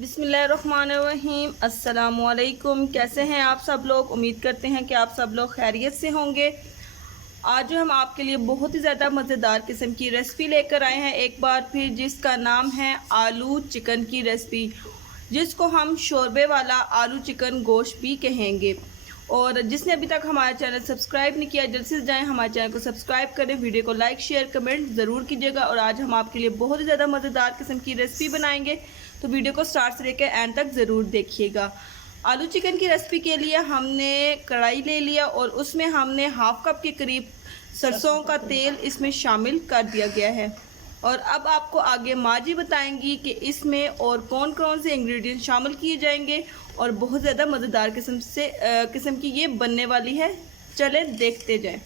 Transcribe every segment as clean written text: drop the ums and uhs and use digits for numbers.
बिस्मिल्लाहिर्रहमानिर्रहीम। अस्सलामुअलैकुम। कैसे हैं आप सब लोग? उम्मीद करते हैं कि आप सब लोग खैरियत से होंगे। आज जो हम आपके लिए बहुत ही ज़्यादा मज़ेदार किस्म की रेसिपी लेकर आए हैं एक बार फिर, जिसका नाम है आलू चिकन की रेसिपी, जिसको हम शोरबे वाला आलू चिकन गोश्त भी कहेंगे। और जिसने अभी तक हमारा चैनल सब्सक्राइब नहीं किया, जल्द से जाएँ हमारे चैनल को सब्सक्राइब करें, वीडियो को लाइक शेयर कमेंट ज़रूर कीजिएगा। और आज हम आपके लिए बहुत ही ज़्यादा मज़ेदार किस्म की रेसिपी बनाएंगे, तो वीडियो को स्टार्ट से लेकर एंड तक ज़रूर देखिएगा। आलू चिकन की रेसिपी के लिए हमने कढ़ाई ले लिया और उसमें हमने हाफ कप के करीब सरसों का तेल इसमें शामिल कर दिया गया है। और अब आपको आगे माँ जी बताएंगी कि इसमें और कौन कौन से इंग्रेडिएंट शामिल किए जाएंगे, और बहुत ज़्यादा मज़ेदार किस्म की ये बनने वाली है। चले देखते जाएं।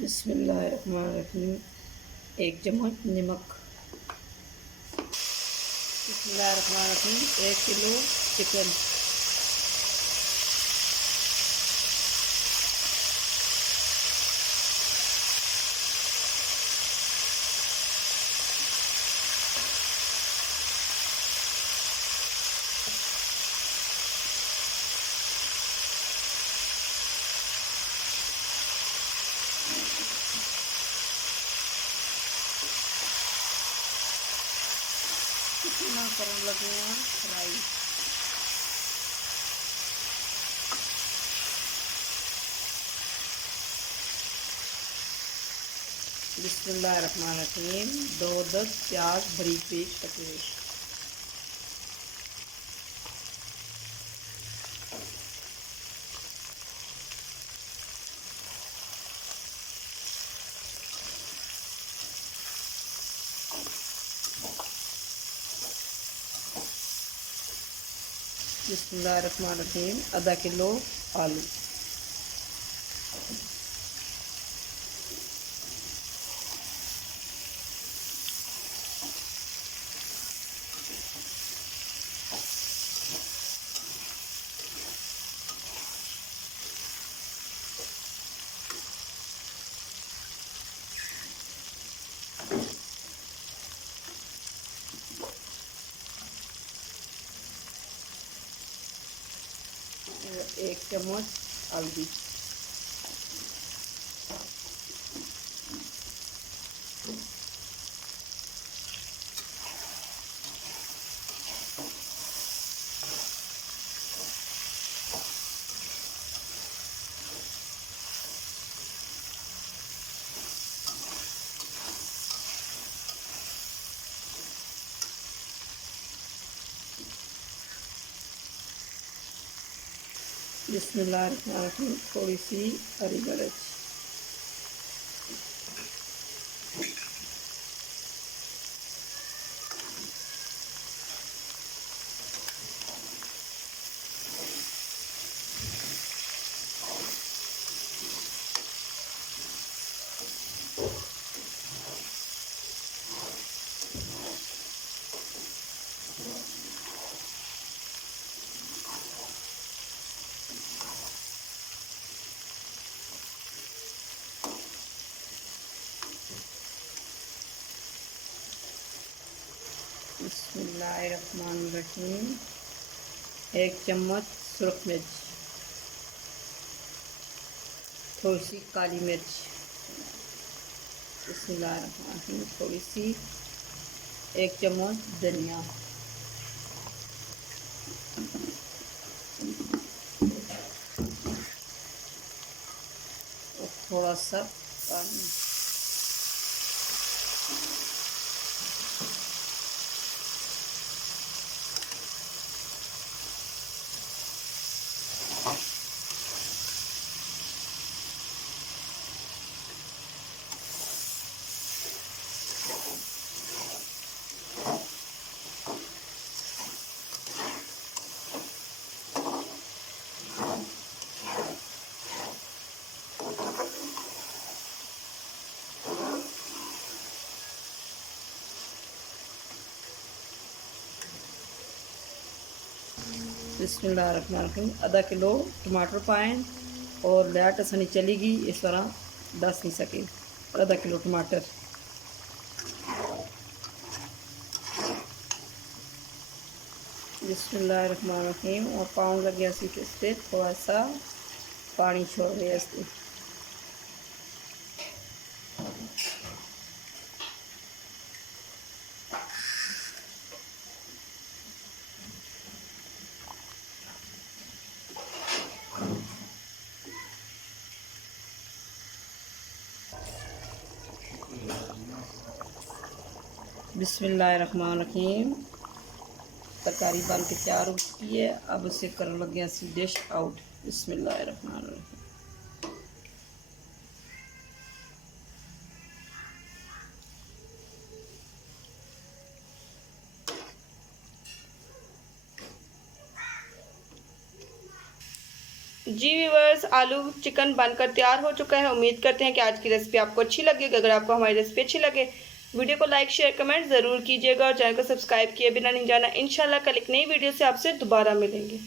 बिस्मिल्लाहिर्रहमानिर्रहीम। 1 चम्मच नमक। बिस्मिल्लाहिर्रहमानिर्रहीम। 1 किलो चिकन। कितना करने लगे हैं फ्राई। बिस्मिल्लाहिर्रहमानिर्रहीम। 2-10 प्याज बारीक बारीक कटे हुए। बिस्मिल्लाहिर्रहमानिर्रहीम। आधा किलो आलू। और 1 चम्मच हल्दी। बिस्मिल्लाहिर्रहमानिर्रहीम। थोड़ी सी हरी मिर्च। बिस्मिल्लाहिर्रहमानिर्रहीम। 1 चम्मच सुरख मिर्च। थोड़ी सी काली मिर्च। बिस्मिल्लाहिर्रहमानिर्रहीम। थोड़ी सी 1 चम्मच धनिया। और थोड़ा सा पानी। बिस्मिल्लाहिर्रहमानिर्रहीम। आधा किलो टमाटर पाएँ और लाइट आसानी चलेगी इस तरह दस नहीं सके। आधा किलो टमाटर। बिस्मिल्लाहिर्रहमानिर्रहीम। और पाँव लग गया सीट पे, थोड़ा सा पानी छोड़ दिया इसमें। बिस्मिल्लाहिर्रहमानिर्रहीम। तरकारी बन के तैयार हो चुकी है। अब उसे कर लग गया सी डिश आउट। बिस्मिल्लाहिर्रहमानिर्रहीम। जी व्यूअर्स, आलू चिकन बनकर तैयार हो चुका है। उम्मीद करते हैं कि आज की रेसिपी आपको अच्छी लगेगी। अगर आपको हमारी रेसिपी अच्छी लगे, वीडियो को लाइक शेयर कमेंट ज़रूर कीजिएगा और चैनल को सब्सक्राइब किए बिना नहीं जाना। इंशाल्लाह कल एक नई वीडियो से आपसे दोबारा मिलेंगे।